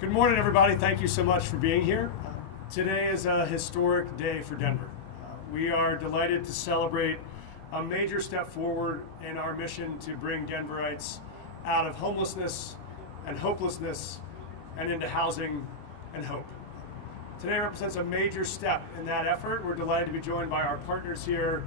Good morning, everybody. Thank you so much for being here. Today is a historic day for Denver. We are delighted to celebrate a major step forward in our mission to bring Denverites out of homelessness and hopelessness and into housing and hope. Today represents a major step in that effort. We're delighted to be joined by our partners here,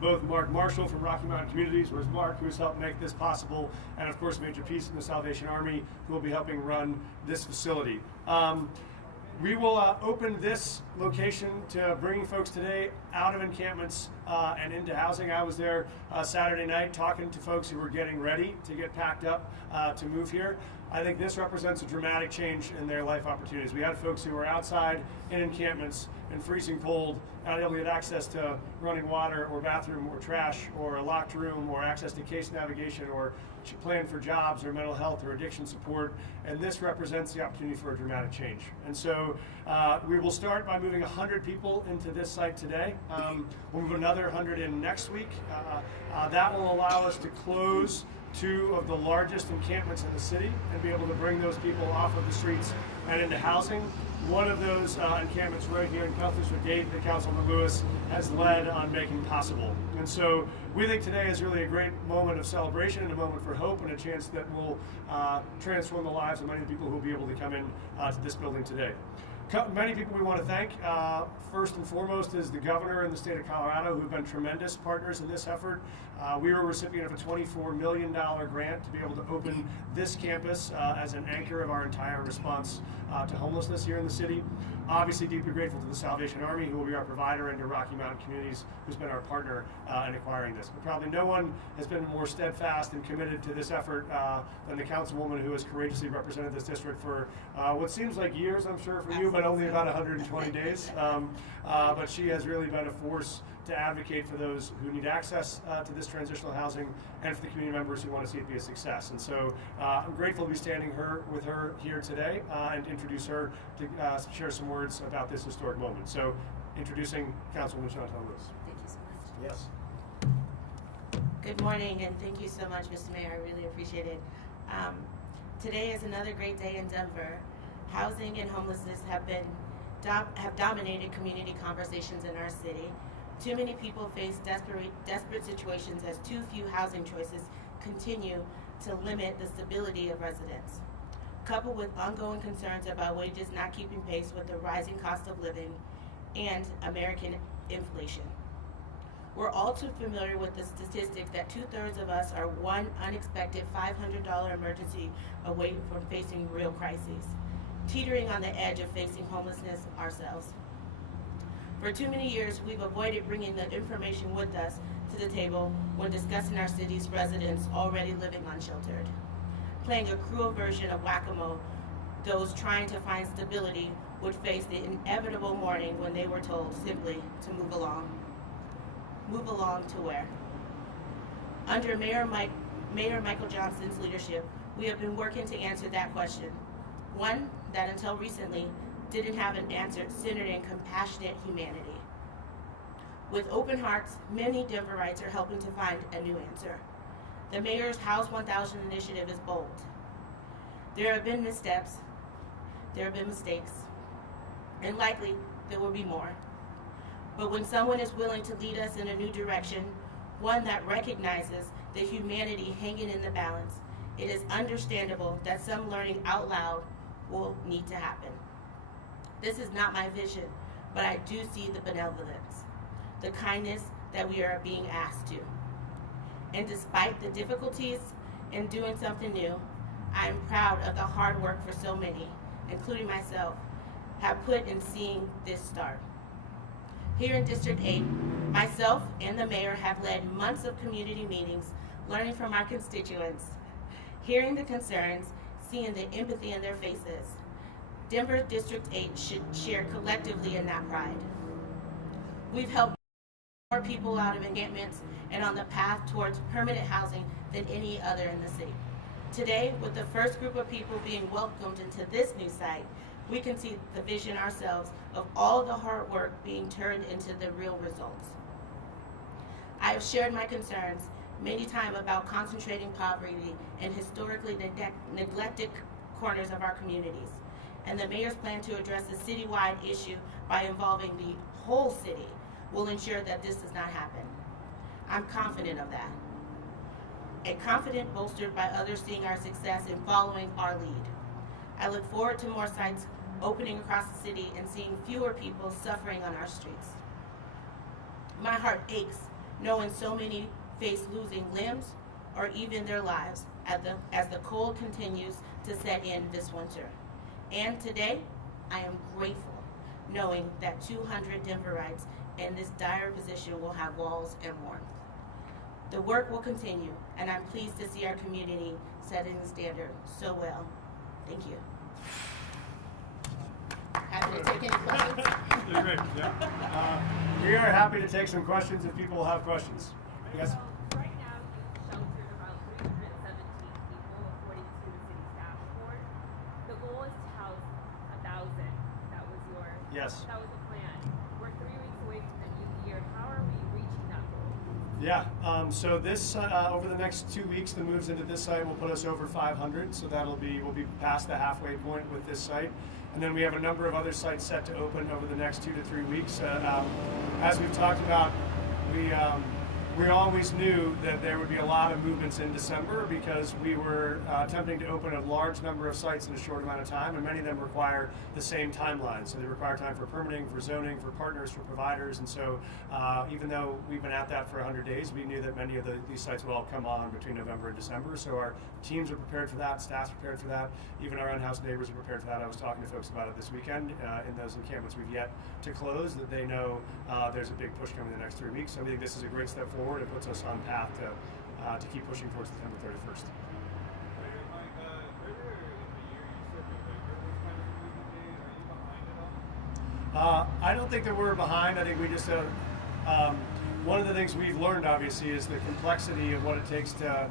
both Mark Marshall from Rocky Mountain Communities, where's Mark, who has helped make this possible, and of course Major Peace from the Salvation Army, who will be helping run this facility. We will open this location to bringing folks today out of encampments and into housing. I was there Saturday night talking to folks who were getting ready to get packed up to move here. I think this represents a dramatic change in their life opportunities. We had folks who were outside in encampments in freezing cold, not able to get access to running water or bathroom or trash or a locked room or access to case navigation or plan for jobs or mental health or addiction support, and this represents the opportunity for a dramatic change. And so we will start by moving 100 people into this site today. We'll move another 100 in next week. That will allow us to close two of the largest encampments in the city and be able to bring those people off of the streets and into housing. One of those encampments right here in Councilor Dade that Councilman Lewis has led on making possible. And so we think today is really a great moment of celebration and a moment for hope and a chance that will transform the lives of many of the people who will be able to come in to this building today. Many people we want to thank. First and foremost is the governor in the state of Colorado, who have been tremendous partners in this effort. We were a recipient of a $24 million grant to be able to open this campus as an anchor of our entire response to homelessness here in the city. Obviously deeply grateful to the Salvation Army, who will be our provider, and to Rocky Mountain Communities, who's been our partner in acquiring this. But probably no one has been more steadfast and committed to this effort than the councilwoman who has courageously represented this district for what seems like years, I'm sure, for you, but only about 120 days. But she has really been a force to advocate for those who need access to this transitional housing and for the community members who want to see it be a success. And so I'm grateful to be standing with her here today and introduce her to share some words about this historic moment. So introducing Councilwoman Chantal Lewis. Thank you so much. Yes. Good morning, and thank you so much, Mr. Mayor. I really appreciate it. Today is another great day in Denver. Housing and homelessness have dominated community conversations in our city. Too many people face desperate situations as too few housing choices continue to limit the stability of residents. Coupled with ongoing concerns about wages not keeping pace with the rising cost of living and American inflation. We're all too familiar with the statistics that 2/3 of us are one unexpected $500 emergency away from facing real crises, teetering on the edge of facing homelessness ourselves. For too many years, we've avoided bringing the information with us to the table when discussing our city's residents already living unsheltered. Playing a cruel version of whack-a-mole, those trying to find stability would face the inevitable morning when they were told simply to move along. Move along to where? Under Mayor Michael Johnston's leadership, we have been working to answer that question. One that until recently didn't have an answer centered in compassionate humanity. With open hearts, many Denverites are helping to find a new answer. The mayor's House1000 initiative is bold. There have been missteps, there have been mistakes, and likely there will be more. But when someone is willing to lead us in a new direction, one that recognizes the humanity hanging in the balance, it is understandable that some learning out loud will need to happen. This is not my vision, but I do see the benevolence, the kindness that we are being asked to. And despite the difficulties in doing something new, I am proud of the hard work for so many, including myself, have put in seeing this start. Here in District 8, myself and the mayor have led months of community meetings, learning from our constituents, hearing the concerns, seeing the empathy in their faces. Denver District 8 should share collectively in that pride. We've helped more people out of encampments and on the path towards permanent housing than any other in the city. Today, with the first group of people being welcomed into this new site, we can see the vision ourselves of all the hard work being turned into the real results. I have shared my concerns many times about concentrating poverty in historically neglected corners of our communities. and the mayor's plan to address the citywide issue by involving the whole city will ensure that this does not happen. I'm confident of that. A confidence bolstered by others seeing our success in following our lead. I look forward to more sites opening across the city and seeing fewer people suffering on our streets. My heart aches knowing so many face losing limbs or even their lives as the cold continues to set in this winter. And today, I am grateful knowing that 200 Denverites in this dire position will have walls and warmth. The work will continue, and I'm pleased to see our community setting the standard so well. Thank you. Happy to take any questions. You're great. Yeah. We are happy to take some questions if people have questions. Yes? Right now, you've sheltered about 317 people, according to the city staff report. The goal is to house 1,000. That was Yes. That was the plan. We're 3 weeks away from the new year. How are we reaching that goal? Yeah. So this over the next 2 weeks, the moves into this site will put us over 500. So we'll be past the halfway point with this site. And then we have a number of other sites set to open over the next 2 to 3 weeks. As we've talked about, we always knew that there would be a lot of movements in December because we were attempting to open a large number of sites in a short amount of time, and many of them require the same timeline. So they require time for permitting, for zoning, for partners, for providers. And so even though we've been at that for 100 days, we knew that many of these sites would all come on between November and December. So our teams are prepared for that, staff's prepared for that, even our unhoused neighbors are prepared for that. I was talking to folks about it this weekend in those encampments we've yet to close, that they know there's a big push coming in the next 3 weeks. So I think this is a great step forward. It puts us on path to keep pushing towards September 31st. I don't think that we're behind. I think we just one of the things we've learned, obviously, is the complexity of what it takes to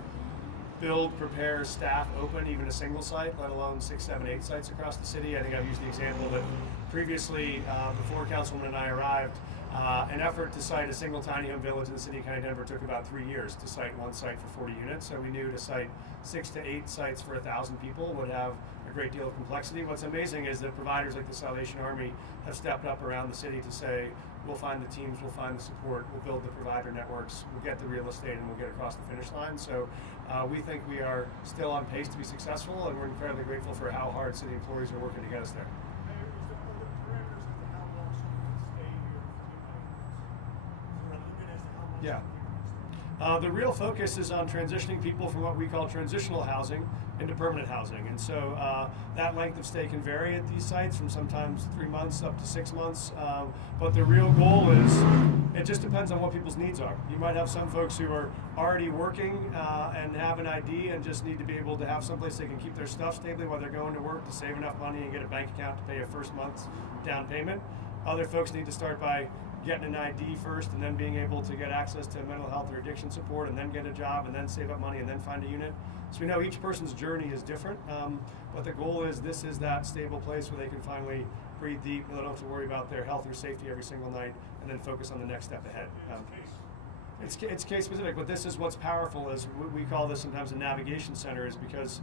build, prepare, staff, open even a single site, let alone 6, 7, 8 sites across the city. I think I've used the example that previously, before Councilwoman and I arrived, an effort to site a single tiny home village in the city of County Denver took about 3 years to site one site for 40 units. So we knew to site 6 to 8 sites for 1,000 people would have a great deal of complexity. What's amazing is that providers like the Salvation Army have stepped up around the city to say, we'll find the teams, we'll find the support, we'll build the provider networks, we'll get the real estate, and we'll get across the finish line. So we think we are still on pace to be successful, and we're incredibly grateful for how hard city employees are working to get us there. Yeah. The real focus is on transitioning people from what we call transitional housing into permanent housing. And so that length of stay can vary at these sites from sometimes 3 months up to 6 months. But the real goal is, it just depends on what people's needs are. You might have some folks who are already working and have an ID and just need to be able to have someplace they can keep their stuff stably while they're going to work to save enough money and get a bank account to pay a first month's down payment. Other folks need to start by getting an ID first and then being able to get access to mental health or addiction support and then get a job and then save up money and then find a unit. So we know each person's journey is different, but the goal is this is that stable place where they can finally breathe deep and they don't have to worry about their health or safety every single night and then focus on the next step ahead. It's case specific, but this is what's powerful is we call this sometimes a navigation center is because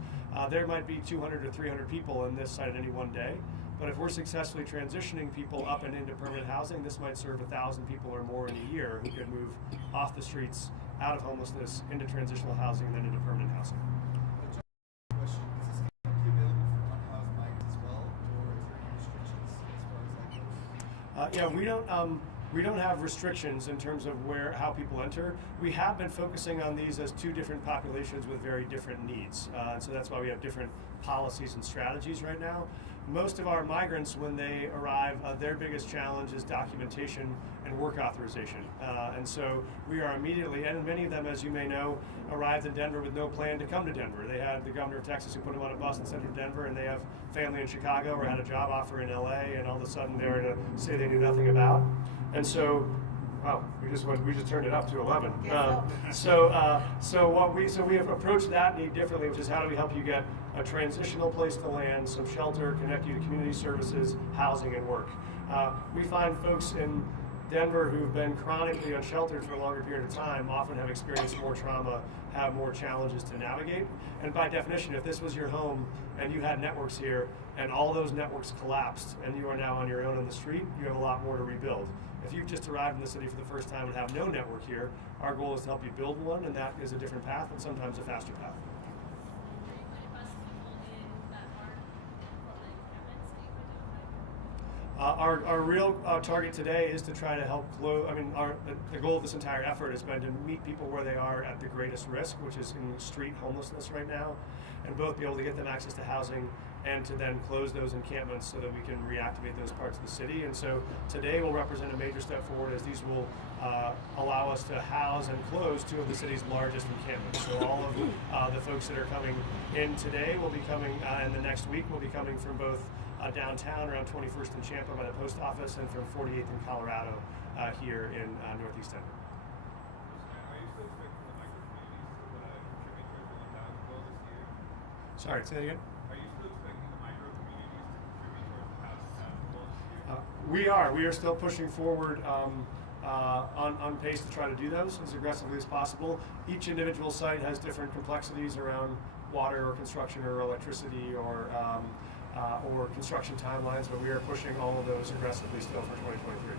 there might be 200 or 300 people in this site at any one day. But if we're successfully transitioning people up and into permanent housing, this might serve 1,000 people or more in a year who could move off the streets, out of homelessness, into transitional housing, and then into permanent housing. Question: is this going to be available for unhoused migrants as well, or is there any restrictions as far as that goes? Yeah, we don't have restrictions in terms of how people enter. We have been focusing on these as 2 different populations with very different needs. And so that's why we have different policies and strategies right now. Most of our migrants, when they arrive, their biggest challenge is documentation and work authorization. And so we are immediately, and many of them, as you may know, arrived in Denver with no plan to come to Denver. They had the governor of Texas who put them on a bus and sent them to Denver, and they have family in Chicago or had a job offer in LA, and all of a sudden they were to say they knew nothing about. And so, wow, we just turned it up to 11. So we have approached that need differently, which is how do we help you get a transitional place to land, some shelter, connect you to community services, housing, and work. We find folks in Denver who've been chronically unsheltered for a longer period of time often have experienced more trauma, have more challenges to navigate. And by definition, if this was your home and you had networks here and all those networks collapsed and you are now on your own on the street, you have a lot more to rebuild. If you've just arrived in the city for the first time and have no network here, our goal is to help you build one, and that is a different path and sometimes a faster path. Our real target today is to try to help close. I mean, the goal of this entire effort has been to meet people where they are at the greatest risk, which is in street homelessness right now, and both be able to get them access to housing and to then close those encampments so that we can reactivate those parts of the city. And so today will represent a major step forward, as these will allow us to house and close two of the city's largest encampments. So all of the folks that are coming in today will be coming, and the next week will be coming from both downtown around 21st and Champa by the post office, and from 48th and Colorado here in Northeast Denver. Are you still expecting the micro-communities to contribute towards the 1,000 goal this year? Sorry, say that again? Are you still expecting the micro-communities to contribute towards the 1,000 goal this year? We are. We are still pushing forward on pace to try to do those as aggressively as possible. Each individual site has different complexities around water or construction or electricity or construction timelines, but we are pushing all of those aggressively still for 2023.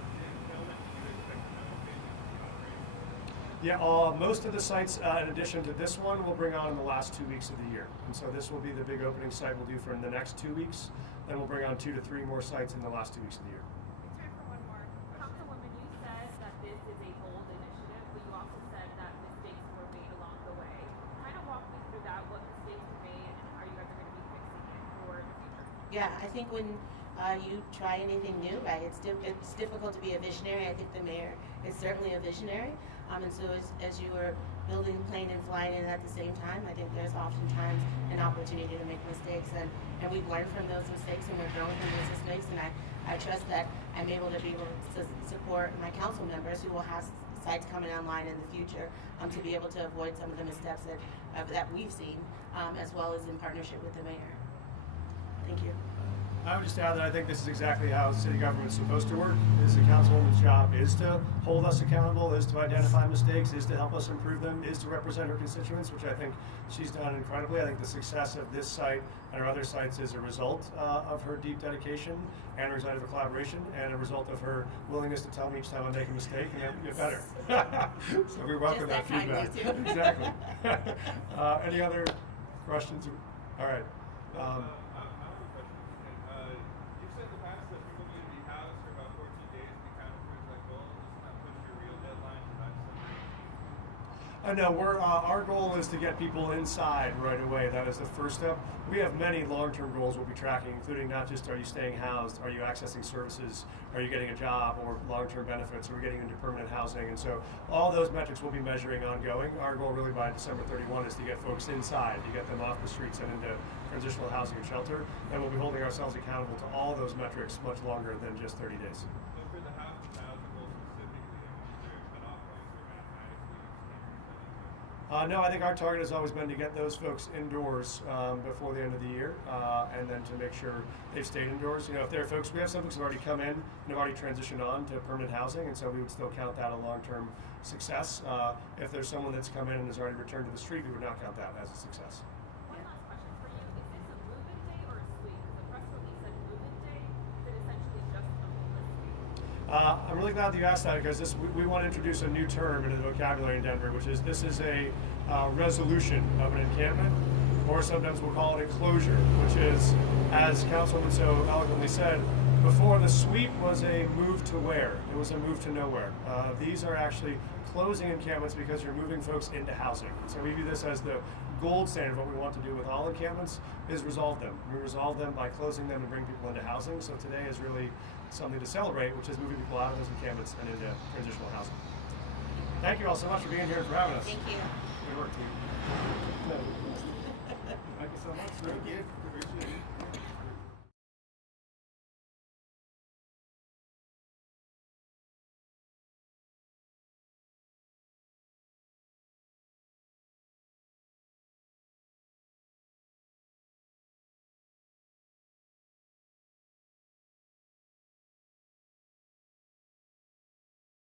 Yeah, most of the sites, in addition to this one, we'll bring on in the last 2 weeks of the year. And so this will be the big opening site we'll do for the next 2 weeks. Then we'll bring on 2 to 3 more sites in the last 2 weeks of the year. Time for one more. Councilwoman, you said that this is a bold initiative, but you also said that mistakes were made along the way. Kind of walk me through that, what mistakes were made, and how you guys are going to be fixing it for the future. Yeah, I think when you try anything new, right, it's difficult to be a visionary. I think the mayor is certainly a visionary. And so as you were building the plane and flying in at the same time, I think there's oftentimes an opportunity to make mistakes. And we've learned from those mistakes, and we're growing from those mistakes. And I trust that I'm able to be able to support my council members who will have sites coming online in the future to be able to avoid some of the missteps that we've seen, as well as in partnership with the mayor. Thank you. I would just add that I think this is exactly how city government is supposed to work. Is the councilwoman's job is to hold us accountable, is to identify mistakes, is to help us improve them, is to represent her constituents, which I think she's done incredibly. I think the success of this site and our other sites is a result of her deep dedication and a result of a collaboration and a result of her willingness to tell me each time I make a mistake and then get better. So we welcome that feedback. Exactly. Any other questions? All right. You've said in the past that people need to be housed for about 14 days to be counted towards that goal. Doesn't that push your real deadline to about December 18th? No, our goal is to get people inside right away. That is the first step. We have many long-term goals we'll be tracking, including not just are you staying housed, are you accessing services, are you getting a job or long-term benefits, are we getting into permanent housing? And so all those metrics we'll be measuring ongoing. Our goal really by December 31 is to get folks inside, to get them off the streets and into transitional housing and shelter. And we'll be holding ourselves accountable to all those metrics much longer than just 30 days. But for the House1000 goal specifically, is there a cutoff point where mathematically you can't? No, I think our target has always been to get those folks indoors before the end of the year, and then to make sure they've stayed indoors. You know, if there are folks, we have some folks who have already come in and have already transitioned on to permanent housing, and so we would still count that a long-term success. If there's someone that's come in and has already returned to the street, we would not count that as a success. One last question for you. Is this a move-in day or a sweep? Because the press release said move-in day. Is it essentially just a homeless week? I'm really glad that you asked that, because we want to introduce a new term into the vocabulary in Denver, which is this is a resolution of an encampment, or sometimes we'll call it a closure, which is, as Councilwoman so eloquently said, before the sweep was a move to where? It was a move to nowhere. These are actually closing encampments because you're moving folks into housing. So we view this as the gold standard. What we want to do with all encampments is resolve them. We resolve them by closing them and bring people into housing. So today is really something to celebrate, which is moving people out of those encampments and into transitional housing. Thank you all so much for being here and for having us. Thank you. Good work, team. Thank you so much. Thank you. Appreciate it.